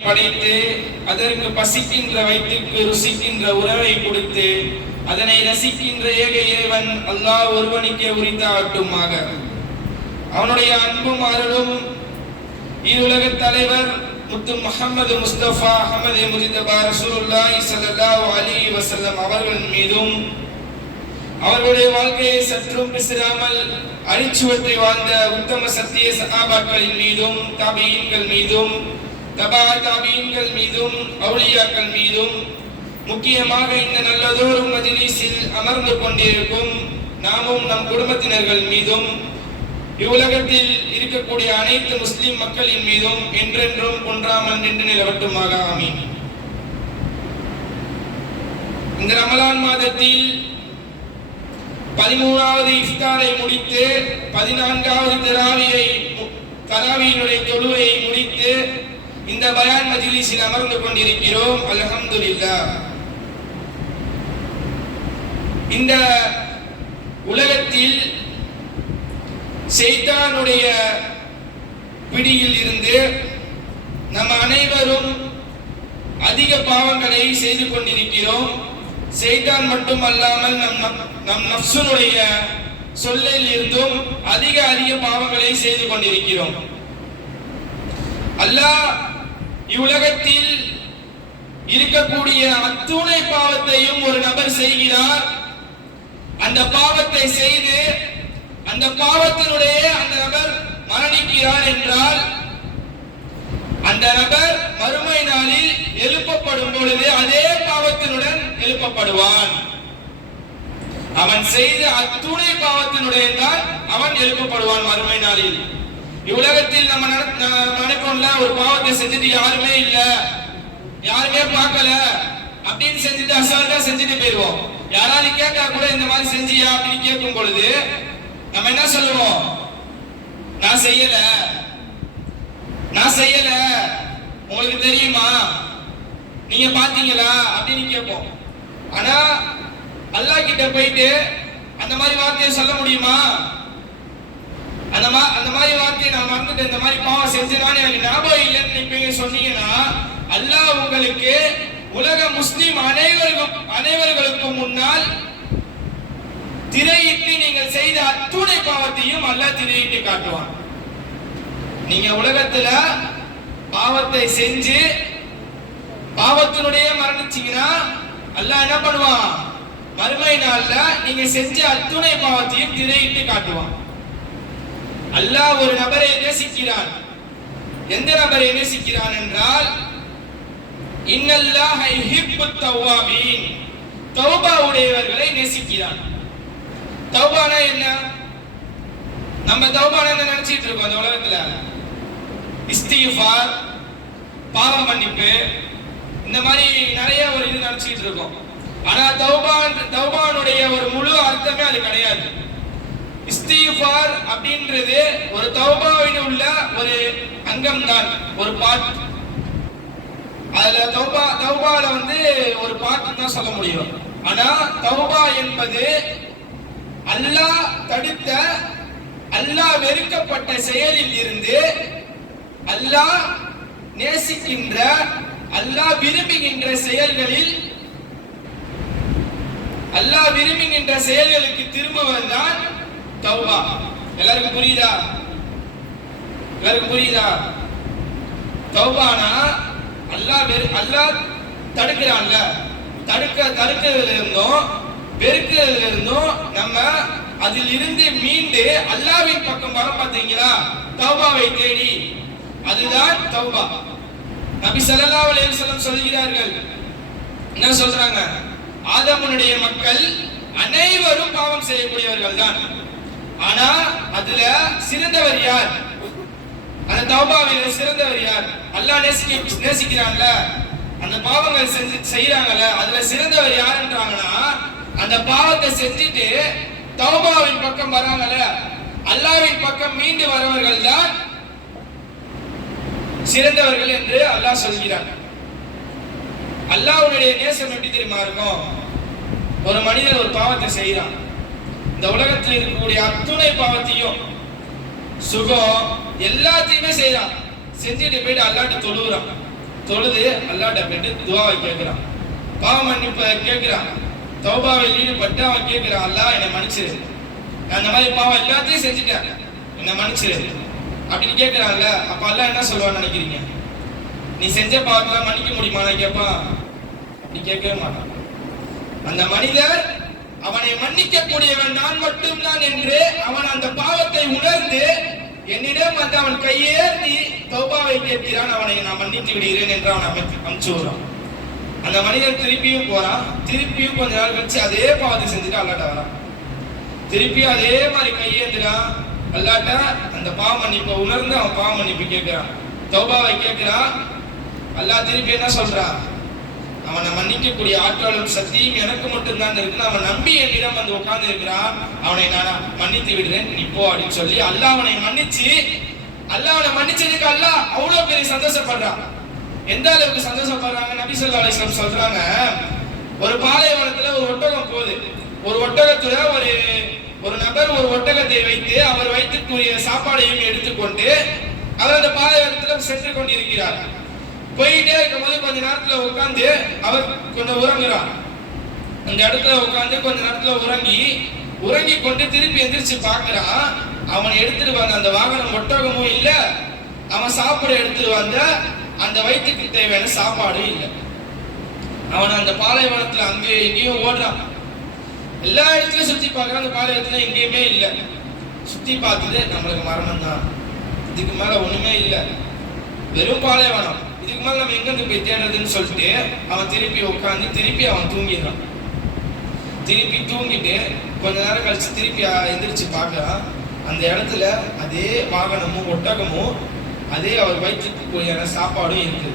படைத்து அதற்கு பசிக்கின்ற வயிற்றுக்கு ருசிக்கின்ற உணவை கொடுத்து அதனை ரசிக்கின்ற ஏக இறைவன் அல்லாஹ் ஒருவனுக்கே உரித்தாகட்டுமாக. அவனுடைய அன்பும் அருளும் ஈருலக தலைவர் முத்து முஹம்மது முஸ்தபா அஹமது முஜிதபா ரசூலுல்லாஹி ஸல்லல்லாஹு அலைஹி வஸல்லம் அவர்கள் மீதும் அவர்களுடைய வாழ்க்கையை சற்றும் பிசிறாமல் அழிச்சுவற்றை வாழ்ந்த உத்தம சத்திய சஹாபாக்களின் மீதும் தாபீன்கள் மீதும் தபா தாபீன்கள் மீதும் அவுலியாக்கள் மீதும் முக்கியமாக இந்த நல்லதொரு மஜ்லிஸில் அமர்ந்து கொண்டிருக்கும் நாமும் நம் குடும்பத்தினர்கள் மீதும் இவ்வுலகத்தில் இருக்கக்கூடிய அனைத்து முஸ்லிம் மக்களின் மீதும் என்றென்றும் குன்றாமல் நின்று நிலவட்டுமாக. ஆமீன். இந்த ரமலான் மாதத்தில் 13வது இஃப்தாரை முடித்து 14வது தராவியினுடைய தொழுகையை முடித்து இந்த பயான் மஜ்லிஸில் அமர்ந்து கொண்டிருக்கிறோம். அல்ஹம்துலில்லாஹ். இந்த உலகத்தில் ஷைத்தானுடைய பிடியில் இருந்து நம்ம அனைவரும் அதிக பாவங்களை செய்து கொண்டிருக்கிறோம். ஷைத்தான் மட்டும் அல்லாமல் நம் நஃப்ஸுடைய சொல்லில் இருந்தும் அதிக பாவங்களை செய்து கொண்டிருக்கிறோம். அல்லாஹ் இவ்வுலகத்தில் இருக்கக்கூடிய அத்துணை பாவத்தையும் ஒரு நபர் செய்கிறார். அந்த பாவத்தை செய்து அந்த பாவத்தினுடைய அந்த நபர் மரணிக்கிறார் என்றால் அந்த நபர் மறுமை நாளில் எழுப்பப்படும் பொழுது அதே பாவத்தினுடன் எழுப்பப்படுவான். அவன் செய்த அத்துணை பாவத்தினுடைய தான் அவன் எழுப்பப்படுவான் மறுமை நாளில். இவ்வுலகத்தில் நம்ம நினைப்போம்ல, ஒரு பாவத்தை செஞ்சுட்டு யாருமே இல்ல, யாருமே பார்க்கல அப்படின்னு செஞ்சுட்டு அசால்ட்டா செஞ்சுட்டு போயிருவோம். யாராவது கேட்டா கூட இந்த மாதிரி செஞ்சியா அப்படின்னு கேட்கும் பொழுது நம்ம என்ன சொல்லுவோம்? நான் செய்யல, உங்களுக்கு தெரியுமா, நீங்க பாத்தீங்களா அப்படின்னு கேட்போம். ஆனா அல்லாஹ் கிட்ட போயிட்டு அந்த மாதிரி வார்த்தையை சொல்ல முடியுமா? அந்த மாதிரி வார்த்தையை நான் மறந்துட்டு இந்த மாதிரி பாவம் செஞ்சுனான்னு எனக்கு ஞாபகம் இல்லைன்னு நீங்க சொன்னீங்கன்னா அல்லாஹ் உங்களுக்கு உலக முஸ்லிம் அனைவர்களுக்கும் முன்னால் திரையிட்டு நீங்கள் செய்த அத்துணை பாவத்தையும் அல்லாஹ் திரையிட்டு காட்டுவான். நீங்க உலகத்துல பாவத்தை செஞ்சு பாவத்தினுடைய மரணிச்சீங்கன்னா அல்லாஹ் என்ன பண்ணுவான்? மறுமை நாள்ல நீங்க செஞ்ச அத்துணை பாவத்தையும் திரையிட்டு காட்டுவான். அல்லாஹ் ஒரு நபரை நேசிக்கிறான். எந்த நபரை நேசிக்கிறான் என்றால் இன்னல்லாஹ யுஹிப்புத் தவ்வாபீன், தௌபா உடையவர்களை நேசிக்கிறான். தௌபானா என்ன? நம்ம தௌபானா என்ன நினைச்சிட்டு இருக்கோம் இந்த உலகத்துல? இஸ்திக்ஃபார், பாவம் மன்னிப்பு, இந்த மாதிரி நிறைய ஒரு இது நினைச்சிட்டு இருக்கோம். ஆனா தௌபானுடைய ஒரு முழு அர்த்தமே அது கிடையாது. இஸ்திக்ஃபார் அப்படின்றது ஒரு தௌபாவில் உள்ள ஒரு அங்கம் தான், ஒரு பார்ட். அதுல தௌபால ஒரு பார்ட் தான் சொல்ல முடியும். ஆனா தௌபா என்பது அல்லாஹ் தடுத்த, அல்லாஹ் வெறுக்கப்பட்ட செயலில் இருந்து அல்லாஹ் நேசிக்கின்ற, அல்லாஹ் விரும்புகின்ற செயல்களில், அல்லாஹ் விரும்புகின்ற செயல்களுக்கு திரும்புவதுதான் தௌபா. எல்லாருக்கும் புரியுதா? தௌபானா அல்லாஹ் தடுக்கிறான்ல, தடுக்கிறதுல இருந்தும் வெறுக்கிறதுல இருந்தும் நம்ம அதில் இருந்து மீண்டு அல்லாஹ்வின் பக்கம் வர பார்த்தீங்களா, தௌபாவை தேடி, அதுதான் தௌபா. நபி ஸல்லல்லாஹு அலைஹி வஸல்லம் சொல்கிறார்கள், என்ன சொல்றாங்க? ஆதமுடைய மக்கள் அனைவரும் பாவம் செய்யக்கூடியவர்கள் தான். ஆனா அதுல சிறந்தவர் யார்? அந்த தௌபாவில சிறந்தவர் யார்? அல்லாஹ் நேசிக்கிறான்ல, அந்த பாவங்கள் செய்யறாங்கல்ல, அதுல சிறந்தவர் யாருன்றாங்கன்னா அந்த பாவத்தை செஞ்சுட்டு தௌபாவின் பக்கம் வராங்கல்ல, அல்லாஹ்வின் பக்கம் மீண்டு வரவர்கள் தான் சிறந்தவர்கள் என்று அல்லாஹ் சொல்கிறான். அல்லாஹ்வுடைய நேசம் எப்படி தெரியுமா இருக்கும்? ஒரு மனிதன் ஒரு பாவத்தை செய்யறான், இந்த உலகத்தில் இருக்கக்கூடிய அத்துணை பாவத்தையும், சுகம் எல்லாத்தையுமே செய்யறான், செஞ்சுட்டு போயிட்டு அல்லாஹ்ட்ட தொழுகிறான். தொழுது அல்லாஹ்ட்ட போயிட்டு துஆவை கேட்கிறான், பாவ மன்னிப்பு கேட்கிறான், தௌபாவில் ஈடுபட்டு அவன் கேட்கிறான், அல்லாஹ் என்னை மன்னிச்சிரு, நான் இந்த மாதிரி பாவம் எல்லாத்தையும் செஞ்சுட்டேன், என்னை மன்னிச்சிரு அப்படின்னு கேட்கிறான்ல. அப்ப அல்லாஹ் என்ன சொல்லுவான்னு நினைக்கிறீங்க? நீ செஞ்ச பாவத்தெல்லாம் மன்னிக்க முடியுமா கேட்பான்? அப்படி கேட்கவே மாட்டான். அந்த மனிதர் அவனை மன்னிக்க கூடியவன் நான் மட்டும்தான் என்று அவன் அந்த பாவத்தை உணர்ந்து என்னிடம் வந்து அவன் கையேந்தி தௌபாவை கேட்கிறான், அவனை நான் மன்னித்து விடுகிறேன் என்று அவன் அனுப்பிச்சு விடுறான். அந்த மனிதன் திருப்பியும் போறான், திருப்பியும் கொஞ்ச நாள் கழிச்சு அதே பாவத்தை செஞ்சுட்டு அல்லாட்ட வரான், திருப்பியும் அதே மாதிரி கையேந்துறான் அல்லாட்ட. அந்த பாவ மன்னிப்பை உணர்ந்து அவன் பாவ மன்னிப்பு கேட்கிறான், தௌபாவை கேட்கிறான். அல்லாஹ் திருப்பி என்ன சொல்றான்? அவனை மன்னிக்கக்கூடிய ஆற்றலும் சக்தியும் எனக்கு மட்டும்தான் இருக்குன்னு அவன் நம்பி என்னிடம் வந்து உட்கார்ந்து இருக்கிறான், அவனை நான் மன்னித்து விடுறேன் நீ போ அப்படின்னு சொல்லி அல்லாஹ் அவனை மன்னிச்சதுக்கு அல்லாஹ் அவ்வளவு பெரிய சந்தோஷப்படுறான். எந்த அளவுக்கு சந்தோஷப்படுறாங்க? நபி ஸல்லல்லாஹு அலைஹி வஸல்லம் சொல்றாங்க, ஒரு பாலைவனத்துல ஒரு ஒட்டகம் போகுது. ஒரு ஒட்டகத்துல ஒரு நபர் ஒரு ஒட்டகத்தை வைத்து அவர் வயிற்றுக்குரிய சாப்பாடையும் எடுத்துக்கொண்டு அவர் அந்த பாலைவனத்துல சென்று கொண்டிருக்கிறார். போயிட்டே இருக்கும்போது கொஞ்ச நேரத்துல உட்கார்ந்து அவர் கொஞ்சம் உறங்குறார். அந்த இடத்துல உட்கார்ந்து கொஞ்ச நேரத்துல உறங்கி கொண்டு திருப்பி எந்திரிச்சு பார்க்கிறான். அவன் எடுத்துட்டு வந்த அந்த வாகனம் ஒட்டகமும் இல்ல, அவன் சாப்பிட எடுத்துட்டு வந்த அந்த வயிற்றுக்கு தேவையான சாப்பாடும் இல்லை. அவன் அந்த பாலைவனத்துல அங்கே எங்கேயும் ஓடுறான், எல்லா இடத்துலயும் சுத்தி பார்க்கறான், அந்த பாலைவனத்துல எங்கேயுமே இல்லை. சுத்தி பார்த்துட்டு நம்மளுக்கு மரணம் தான், இதுக்கு மேல ஒண்ணுமே இல்லை, வெறும் பாலைவனம், இதுக்கு மேல நம்ம எங்க இருந்து போய் தேடுறதுன்னு சொல்லிட்டு அவன் திருப்பி உட்காந்து திருப்பி அவன் தூங்கிடுறான். திருப்பி தூங்கிட்டு கொஞ்ச நேரம் கழிச்சு திருப்பி எந்திரிச்சு பார்க்கறான். அந்த இடத்துல அதே வாகனமும் ஒட்டகமும் அதே அவர் வயிற்றுக்குரிய சாப்பாடும் இருக்கு.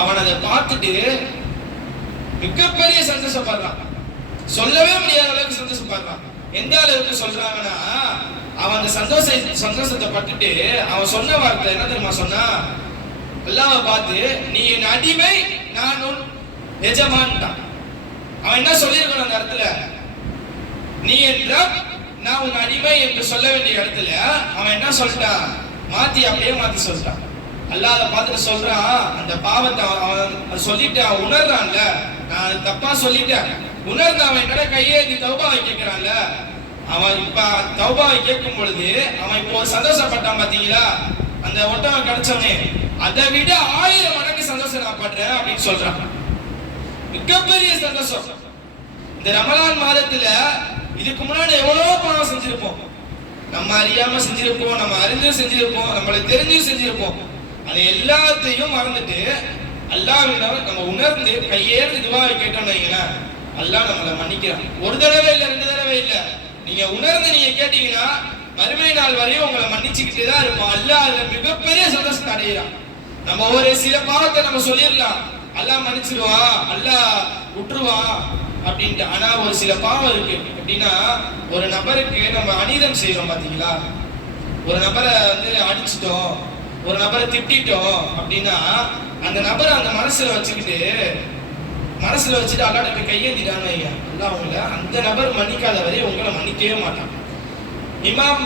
அவன் அதை பார்த்துட்டு மிகப்பெரிய சந்தோஷப்படுறான், சொல்லவே முடியாத அளவுக்கு சந்தோஷப்படுறான். எந்த அளவுக்கு சொல்றாங்கன்னா, அவன் அந்த சந்தோஷத்தை பட்டுட்டு அவன் சொன்ன வார்த்தை என்ன தெரியுமா சொன்னா? அல்லாஹ்வை பார்த்து, நீ என் அடிமை, நான் உன் எஜமான்தான். அவன் என்ன சொல்லியிருக்கணும் அந்த இடத்துல? நீ என் ரப், நான் உன் அடிமை என்று சொல்ல வேண்டிய இடத்துல அவன் என்ன சொல்லிட்டான்? அப்படியே மாத்தி சொல்லிட்டான். அல்லாஹ்வை பார்த்துட்டு சொல்றான், அந்த பாவத்தை அவன் சொல்லிட்டு அவன் உணர்றான்ல, நான் தப்பா சொல்லிட்டேன் உணர்ந்து அவன் என்னோட கையேந்தி தௌபாவை கேட்கிறான்ல. அவன் இப்ப தௌபாவை கேட்கும் பொழுது அவன் இப்போ சந்தோஷப்பட்டான் பாத்தீங்களா? அந்த ஒட்டகம் கிடைச்சவனே அதை விட 1000 மடங்கு சந்தோஷம் நான் பண்றேன் அப்படின்னு சொல்றான். மிகப்பெரிய சந்தோஷம். இந்த ரமலான் மாதத்துல இதுக்கு முன்னாடி எவ்வளவு பாவம் செஞ்சிருப்போம், நம்ம அறியாம செஞ்சிருப்போம், நம்ம அறிந்து செஞ்சிருப்போம், நம்மளுக்கு தெரிஞ்சும் செஞ்சிருப்போம். அதை எல்லாத்தையும் மறந்துட்டு அல்லாஹ்விடம் நம்ம உணர்ந்து கையேறு துஆவை கேட்டோம்னு வைங்களேன், அல்லாஹ் நம்மளை மன்னிக்கிறான். ஒரு தடவை இல்லை, 2 தடவை இல்லை, நீங்க உணர்ந்து நீங்க கேட்டீங்கன்னா மறுமை நாள் வரையும் உங்களை மன்னிச்சுக்கிட்டே தான் இருப்போம். அல்லாஹ் அதுல மிகப்பெரிய சந்தோஷத்தை அடைகிறான். நம்ம ஒரு சில பாவத்தை நம்ம சொல்லிடலாம், அல்லாஹ் மன்னிச்சிடுவான், அல்லாஹ் விட்டுருவான் அப்படின்ட்டு. ஆனா ஒரு சில பாவம் இருக்கு. எப்படின்னா, ஒரு நபருக்கு நம்ம அநீதம் செய்யறோம் பாத்தீங்களா? ஒரு நபரை அடிச்சிட்டோம், ஒரு நபரை திட்டோம் அப்படின்னா அந்த நபரை அந்த மனசுல வச்சுட்டு அல்லாஹ்ட்ட கையேந்திட்டான்னு வைங்க, அல்லாஹ் உங்களை அந்த நபர் மன்னிக்காத வரை உங்களை மன்னிக்கவே மாட்டான். இமாம்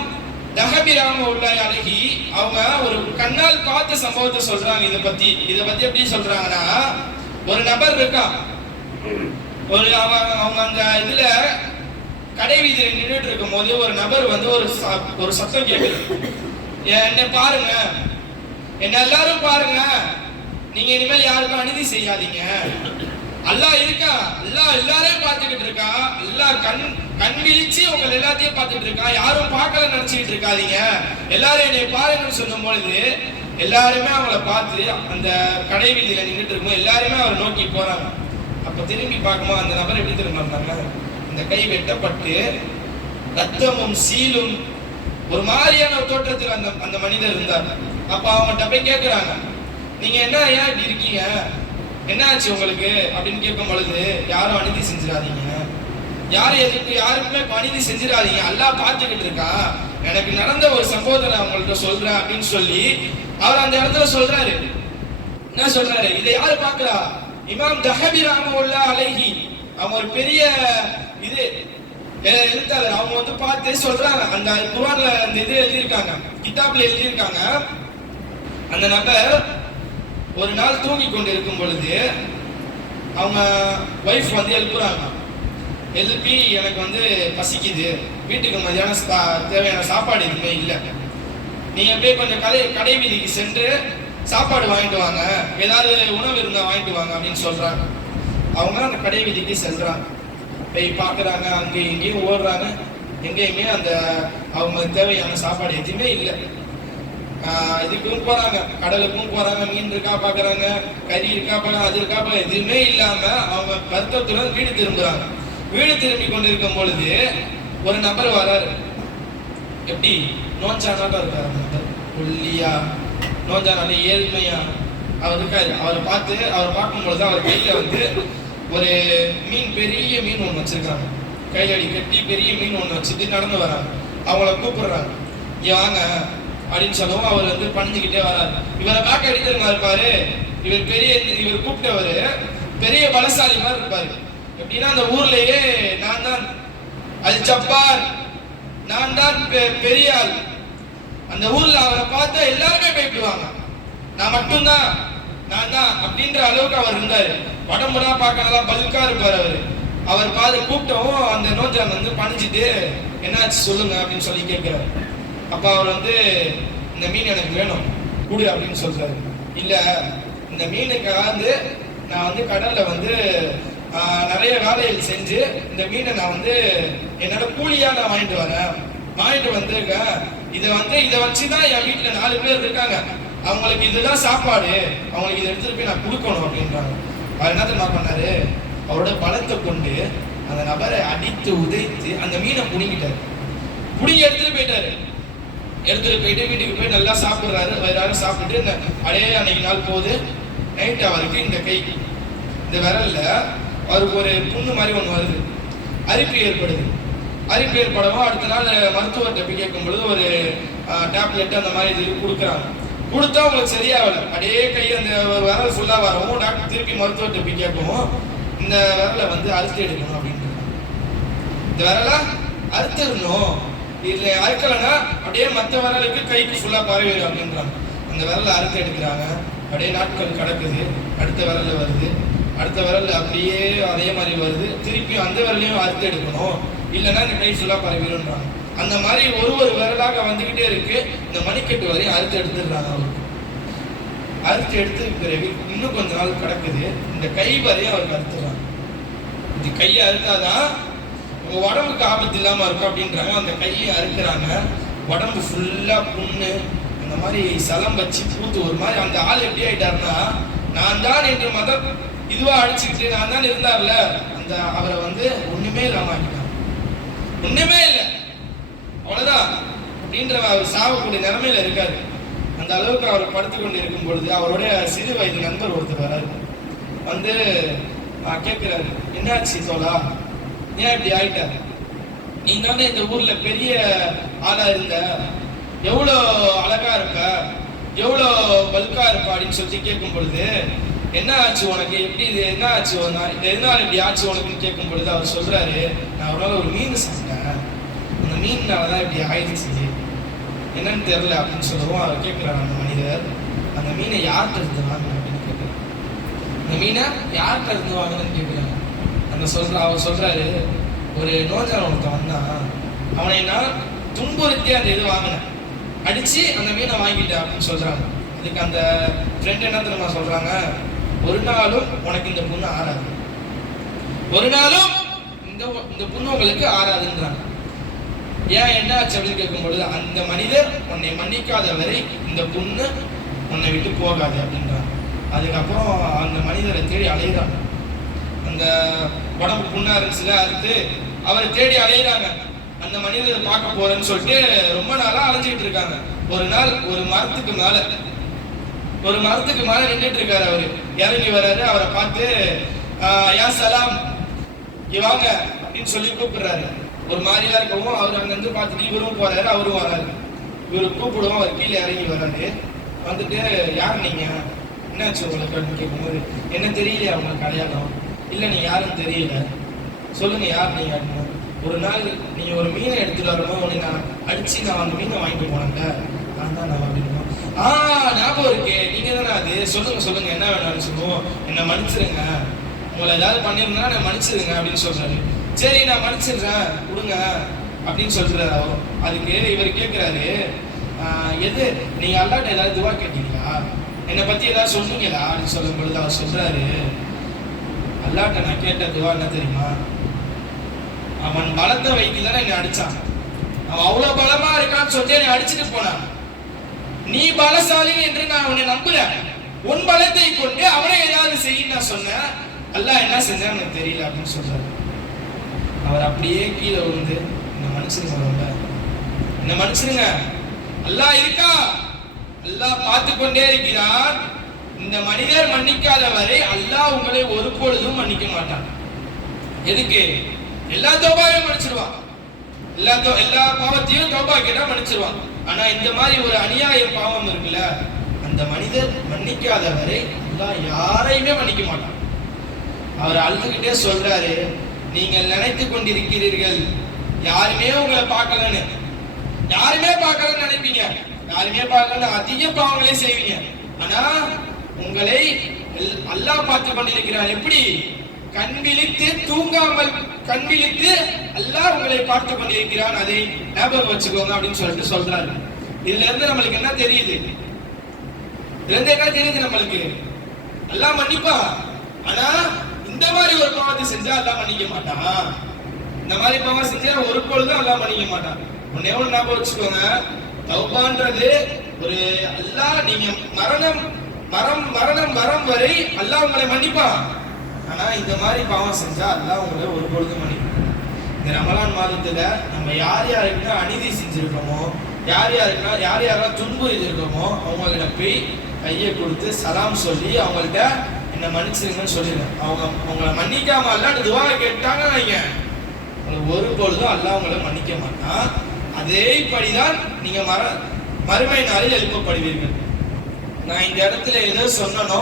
தஹபி ரஹ்மத்துல்லாஹி அலைஹி அவங்க ஒரு கண்ணால் பார்த்த சம்பவத்தை சொல்றாங்க. இதை பத்தி எப்படி சொல்றாங்கன்னா, ஒரு நபர் இருக்கான், அவங்க அந்த இதுல கடை வீதியில நின்றுட்டு இருக்கும் போது ஒரு நபர் ஒரு சத்தம் கேட்குது, என்ன பாருங்க, என்ன எல்லாரும் பாருங்க, நீங்க இனிமேல் யாருக்கும் அநீதி செய்யாதீங்க, அல்லாஹ் இருக்கா, அல்லாஹ் எல்லாரையும் பார்த்துக்கிட்டு இருக்கா, அல்லாஹ் கண் விழிச்சு உங்க எல்லாத்தையும் பார்த்துட்டு இருக்கா, யாரும் பார்க்கல நினைச்சுக்கிட்டு இருக்காதீங்க, எல்லாரும் என்னை பாருங்கன்னு சொல்லும் பொழுது எல்லாருமே அவங்கள பார்த்து அந்த கடை வீதியில நின்றுட்டு இருக்கும் எல்லாருமே அவரை நோக்கி போறாங்க. அப்ப திரும்பி பார்க்கும்போது அந்த நபர் எப்படி திரும்ப இருந்தாங்க, இந்த கை வெட்டப்பட்டு ரத்தமும் சீலும் ஒரு மாதிரியான தோற்றத்தில் அந்த மனிதர் இருந்தார். அப்ப அவங்கள்ட்ட போய் கேட்கிறாங்க, நீங்க என்ன ஏன் இப்படி இருக்கீங்க, என்ன ஆச்சு உங்களுக்கு அப்படின்னு கேட்கும் பொழுது, யாரும் அநீதி செஞ்சிடாதீங்க, யாருக்குமே அநீதி செஞ்சிடாதீங்க, அல்லாஹ் பார்த்துக்கிட்டு இருக்கா, எனக்கு நடந்த ஒரு சம்பவத்தை நான் உங்கள்கிட்ட சொல்றேன் அப்படின்னு சொல்லி அவர் அந்த இடத்துல சொல்றாரு. என்ன சொல்றாரு? இதை யாரு பார்க்கிறா? இமாம் தஹபி ரஹ்மத்துல்லாஹி அலைஹி அவங்க ஒரு பெரிய எழுத்தாளர். அவங்க பார்த்து சொல்றாங்க, அந்த குர்ஆன்ல அந்த இது எழுதியிருக்காங்க, கிதாப்ல எழுதியிருக்காங்க, அந்த நபர் ஒரு நாள் தூங்கி கொண்டு இருக்கும் பொழுது அவங்க ஒய்ஃப் வந்து எழுப்புறாங்க. எழுப்பி எனக்கு வந்து பசிக்குது, வீட்டுக்கு மதியானம் தேவையான சாப்பாடு எதுவுமே இல்லை, நீங்க போய் கொஞ்சம் கடை வீதிக்கு சென்று சாப்பாடு வாங்கிட்டு வாங்க, ஏதாவது உணவு இருந்தால் வாங்கிட்டு வாங்க அப்படின்னு சொல்றாங்க. அவங்க அந்த கடை வீதிக்கு செல்றாங்க. போய் பார்க்குறாங்க, அங்கேயும் இங்கேயும் ஓடுறாங்க, எங்கேயுமே அந்த அவங்க தேவையான சாப்பாடு எதுவுமே இல்லை. இதுக்கும் போறாங்க, கடலுக்கும் போறாங்க, மீன் இருக்கா பாக்குறாங்க, கறி இருக்கா பாக்குறாங்க, அது இருக்கா பாக்க, எதுவுமே இல்லாம அவங்க வருத்தத்துடன் வீடு திரும்புறாங்க. வீடு திரும்பி கொண்டிருக்கும் பொழுது ஒரு நபர் வராரு. எப்படி நோஞ்சானாட்டம் இருக்காரு அந்த நபர், ஒல்லியா நோஞ்சானால ஏழ்மையா அவர் இருக்காரு. அவரை பார்க்கும் பொழுது அவர் கையில வந்து ஒரு மீன், பெரிய மீன் ஒண்ணு வச்சிருக்காங்க, கையடி கட்டி பெரிய மீன் ஒண்ணு வச்சுட்டு நடந்து வராங்க. அவங்கள கூப்பிடுறாங்க, இங்க வாங்க அப்படின்னு சொல்லவும் அவர் வந்து பணிஞ்சுக்கிட்டே வராரு. இவரை பார்க்க அடித்தருமா இருப்பாரு, இவர் கூப்பிட்டவரு பெரிய பலசாலி மாதிரி இருப்பாரு. எப்படின்னா அந்த ஊர்லயே நான் தான் அல் ஜப்பார், நான் தான் பெரிய ஆள், அந்த ஊர்ல அவரை பார்த்தா எல்லாருமே பயப்படுவாங்க, நான் மட்டும்தான் நான் தான் அப்படின்ற அளவுக்கு அவர் இருந்தாரு. உடம்புலாம் பார்க்க நல்லா பல்கா இருப்பார் அவரு. அவர் கூப்பிட்டவும் அந்த நோஞ்சான் வந்து பணிஞ்சிட்டு என்னாச்சு சொல்லுங்க அப்படின்னு சொல்லி கேட்கிறாரு. அப்ப அவர் வந்து இந்த மீன் எனக்கு வேணும் கூடு அப்படின்னு சொல்றாரு. இல்ல, இந்த மீனுக்கு வந்து நான் வந்து கடல்ல வந்து நிறைய வேலைகள் செஞ்சு இந்த மீனை நான் வந்து என்னோட கூலியா நான் வாங்கிட்டு வந்திருக்கேன். இதை வச்சுதான் என் வீட்டுல 4 பேர் இருக்காங்க, அவங்களுக்கு இதுதான் சாப்பாடு, அவங்களுக்கு இதை எடுத்துட்டு போய் நான் கொடுக்கணும் அப்படின்றாங்க. அவர் என்ன தெரியுமா பண்ணாரு, அவரோட பலத்தை கொண்டு அந்த நபரை அடித்து உதைத்து அந்த மீனை புடுங்கிட்டாரு. புடுங்கி எடுத்துட்டு போயிட்டாரு. வீட்டுக்கு போய் நல்லா சாப்பிடுறாரு. வயிறார சாப்பிட்டு அன்னைக்கு நாள் போகுது. நைட்டு அவருக்கு இந்த கை, இந்த விரல்ல அவருக்கு ஒரு புண்ணு மாதிரி ஒண்ணு வருது, அரிப்பு ஏற்படுது. அரிப்பு ஏற்படவும் அடுத்த நாள் மருத்துவர்கிட்ட போய் கேட்கும் பொழுது ஒரு டேப்லெட் அந்த மாதிரி இது கொடுக்குறாங்க. கொடுத்தா அவங்களுக்கு சரியாகல. அப்படியே கை அந்த ஒரு விரல் ஃபுல்லா வரவும் டாக்டர் திருப்பி மருத்துவர்கிட்ட போய் கேட்கவும் இந்த விரலை வந்து அறுத்து எடுக்கணும் அப்படின்ட்டு, இந்த விரலை அறுத்துடணும், இதுல அறுக்கலைன்னா அப்படியே மற்ற விரலுக்கு கைக்கு ஃபுல்லா பரவிடும் அப்படின்றாங்க. அந்த விரலை அறுத்து எடுக்கிறாங்க. அப்படியே நாட்கள் கிடக்குது. அடுத்த விரல்ல வருது, அடுத்த விரல் அப்படியே அதே மாதிரி வருது. திருப்பி அந்த விரலையும் அறுத்து எடுக்கணும், இல்லைன்னா இந்த கை ஃபுல்லா பரவிடும்ன்றாங்க. அந்த மாதிரி ஒரு விரலாக வந்துகிட்டே இருக்கு. இந்த மணிக்கட்டு வரையும் அறுத்து எடுத்துடுறாங்க. அவருக்கு அறுத்து எடுத்து பிறகு இன்னும் கொஞ்ச நாள் கிடக்குது. இந்த கை வரையும் அவருக்கு அறுத்துறாங்க. இந்த கையை அறுத்தாதான் உடம்புக்கு ஆபத்து இல்லாம இருக்கும் அப்படின்றாங்க. அந்த கையை அறுக்கிறாங்க. உடம்பு ஃபுல்லா புண்ணு, அந்த மாதிரி சலம் வச்சு பூத்து ஒரு மாதிரி அந்த ஆள் எப்படி ஆயிட்டாருன்னா, நான் தான் என்று மதம் இதுவா அடிச்சுக்கிட்டு நான் தான் இருந்தார்ல, அந்த அவரை வந்து ஒண்ணுமே இல்லாம ஆகிட்டாங்க. ஒண்ணுமே இல்லை, அவ்வளவுதான் அப்படின்ற அவர் சாவக்கூடிய நிலைமையில இருக்காரு. அந்த அளவுக்கு அவர் படுத்து கொண்டு இருக்கும் பொழுது அவருடைய சிறு வயது நண்பர் ஒருத்தர் வராரு. வந்து கேட்கிறாரு, என்னாச்சு தோழா, ஏன் இப்படி ஆயிட்டாரு, நீ தானே இந்த ஊர்ல பெரிய ஆளா இருந்த, எவ்வளோ அழகா இருப்ப, எவ்வளோ பல்கா இருப்ப அப்படின்னு சொல்லி கேட்கும் பொழுது, என்ன ஆச்சு உனக்கு, எப்படி இது என்ன ஆச்சு, இது எதனால இப்படி ஆச்சு உனக்குன்னு கேட்கும் பொழுது அவர் சொல்றாரு, நான் ஒரு நாள் ஒரு மீன் சாப்பிட்டேன், அந்த மீன்னாலதான் இப்படி ஆயிடுச்சு, என்னன்னு தெரியல அப்படின்னு சொல்லவும் அவர் கேட்கிறார் அந்த மனிதர், அந்த மீனை யார்கிட்ட இருந்து வாங்கின அப்படின்னு கேட்கிறார். அந்த மீனை யார்கிட்ட இருந்து வாங்கினு கேட்கிறாங்க. அவர் சொல்றாரு, ஒரு நோஞ்சான் ஒருத்தன் வந்தான், அவனை நான் துன்புறுத்தி அந்த இது வாங்கினேன், அடிச்சு அந்த மீனை வாங்கிட்டேன் அப்படின்னு சொல்றாங்க. அதுக்கு அந்த ஃப்ரெண்ட் என்ன தெரியுமா சொல்றாங்க, ஒரு நாளும் உனக்கு இந்த புண்ணு ஆறாது, ஒரு நாளும் இந்த புண்ணு உங்களுக்கு ஆறாதுன்றாங்க. ஏன் என்ன ஆச்சு அப்படின்னு கேட்கும் பொழுது, அந்த மனிதர் உன்னை மன்னிக்காத வரை இந்த புண்ணு உன்னை விட்டு போகாது அப்படின்றாங்க. அதுக்கப்புறம் அந்த மனிதரை தேடி அலைகிறாங்க. அந்த உடம்பு புண்ணா இருந்துச்சுல அறுத்து அவரை தேடி அலைகிறாங்க. அந்த மனிதரை பார்க்க போறேன்னு சொல்லிட்டு ரொம்ப நாளா அலைஞ்சிட்டு இருக்காங்க. ஒரு நாள் ஒரு மரத்துக்கு மேல நின்றுட்டு இருக்காரு. அவரு இறங்கி வர்றாரு. அவரை பார்த்து யா சலாம் வாங்க அப்படின்னு சொல்லி கூப்பிடுறாரு. ஒரு மாதிரியா இருக்கவும் அவர் அங்கிருந்து பார்த்துட்டு இவரும் போறாரு, அவரும் வராரு. இவரு கூப்பிடுவோம், அவர் கீழே இறங்கி வர்றாரு. வந்துட்டு யார் நீங்க, என்னாச்சு உங்களுக்கு அப்படின்னு கேட்கும்போது, என்ன தெரியல அவங்களுக்கு அடையாளம், இல்லை நீ யாருன்னு தெரியல, சொல்லுங்க யார் நீங்க அப்படின்னு. ஒரு நாள் நீங்க ஒரு மீனை எடுத்துட்டு வரணும், உன்னை நான் அடிச்சு நான் அந்த மீனை வாங்கிட்டு போனேன்ல, நான் தான் நான் அப்படின்னு. ஞாபகம் இருக்கு, நீங்க தானே அது, சொல்லுங்க சொல்லுங்க என்ன வேணாலும் சொல்லுவோம், என்ன மன்னிச்சிருங்க, உங்களை ஏதாவது பண்ணிருந்தா நான் மன்னிச்சிருங்க அப்படின்னு சொல்றாரு. சரி நான் மன்னிச்சிடுறேன் கொடுங்க அப்படின்னு சொல்றாரு அவர். அதுக்கு இவர் கேட்கிறாரு, எது நீங்க அல்லாட்ட ஏதாவது துவா கேட்டீங்களா, என்னை பத்தி ஏதாவது சொன்னீங்களா அப்படின்னு சொல்லும் பொழுது அவர் சொல்றாரு, அல்லாட்ட நான் கேட்ட துவா என்ன தெரியுமா, அவன் பலத்தை வைத்து தானே என்னை அடிச்சான், அவன் அவ்வளவு பலமா இருக்கான்னு சொல்லி என்னை அடிச்சுட்டு போனான், நீ பலசாலி என்று நான் அவனை நம்புறேன், உன் பலத்தை கொண்டு அவனை ஏதாவது செய்ய நான் சொன்னேன், அல்லாஹ் என்ன செஞ்சான்னு எனக்கு தெரியல அப்படின்னு சொல்றாரு. அவர் அப்படியே கீழே விழுந்து என்ன மன்னிச்சிருங்க, என்ன மன்னிச்சிருங்க, அல்லாஹ் இருக்கா, அல்லாஹ் பார்த்து கொண்டே இருக்கிறான், இந்த மனிதர் மன்னிக்காத வரை அல்லாஹ் உங்களை ஒரு பொழுதும் மன்னிக்க மாட்டான். எதுக்கு? எல்லா தௌபாவையும் மன்னிச்சிருவான், எல்லா பாவத்தையும் தௌபா கேட்டா மன்னிச்சிருவான். ஆனா இந்த மாதிரி ஒரு அநியாய பாவம் இருக்குல்ல, அந்த மனிதர் மன்னிக்காத வரை அல்லாஹ் யாரையுமே மன்னிக்க மாட்டான். அவர் அழுதுகிட்டே சொல்றாரு, நீங்கள் நினைத்து கொண்டிருக்கிறீர்கள் யாருமே உங்களை பார்க்கலன்னு, யாருமே பார்க்கலன்னு நினைப்பீங்க, யாருமே பார்க்கல அதிக பாவங்களே செய்வீங்க, ஆனா உங்களை அல்லாஹ் பார்த்து கொண்டிருக்கிறார். எப்படி? கண் விழித்து தூங்காமல் கண் விழித்து அல்லாஹ் உங்களை பார்த்து கொண்டிருக்கிறான், அதை ஞாபகம் வச்சுக்கோங்க அப்படின்னு சொல்லிட்டு சொல்றாரு. இதுல இருந்து நம்மளுக்கு என்ன தெரியுது? இதுல இருந்து என்ன தெரியுது நம்மளுக்கு? அல்லாஹ் மன்னிப்பான், ஆனா இந்த மாதிரி ஒரு பாவத்தை செஞ்சா அல்லாஹ் மன்னிக்க மாட்டான். இந்த மாதிரி பாவம் செஞ்சா ஒரு பொழுதும் அல்லாஹ் மன்னிக்க மாட்டான். ஒன்னே ஒன்று ஞாபகம் வச்சுக்கோங்க, தௌபான்றது ஒரு அல்லாஹ், நீங்க மரணம் வரும் வரை அல்லாஹ் உங்களை மன்னிப்பான், ஆனா இந்த மாதிரி பாவம் செஞ்சா அல்லாஹ் உங்களை ஒரு பொழுதும் மன்னிப்பான். இந்த ரமலான் மாதத்துல நம்ம யார் யாருக்குன்னா அநீதி செஞ்சிருக்கோமோ, யார் யாரெல்லாம் துன்புறுத்திருக்கோமோ அவங்கள்ட்ட போய் கையை கொடுத்து சலாம் சொல்லி அவங்கள்ட்ட என்ன மன்னிச்சிருங்கன்னு சொல்லிடுங்க. அவங்கள மன்னிக்காம அல்லாஹ் துவா கேட்டாங்க வைங்க, ஒரு பொழுதும் அல்லாஹ் உங்களை மன்னிக்க மாட்டான். அதே படிதான் நீங்க மறுமை நாளில் எழுப்பப்படுவீர்கள். நான் இந்த இடத்துல எதை சொன்னனோ,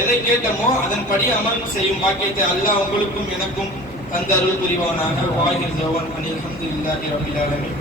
எதை கேட்டமோ அதன்படி அமல் செய்யும் பாக்கியத்தை அல்லாஹ் உங்களுக்கும் எனக்கும் தந்த அருள் புரிவானாக. வாஹிர் ஜவான் அனில் அல்ஹம்துலில்லாஹி ரப்பில் ஆலமீன்.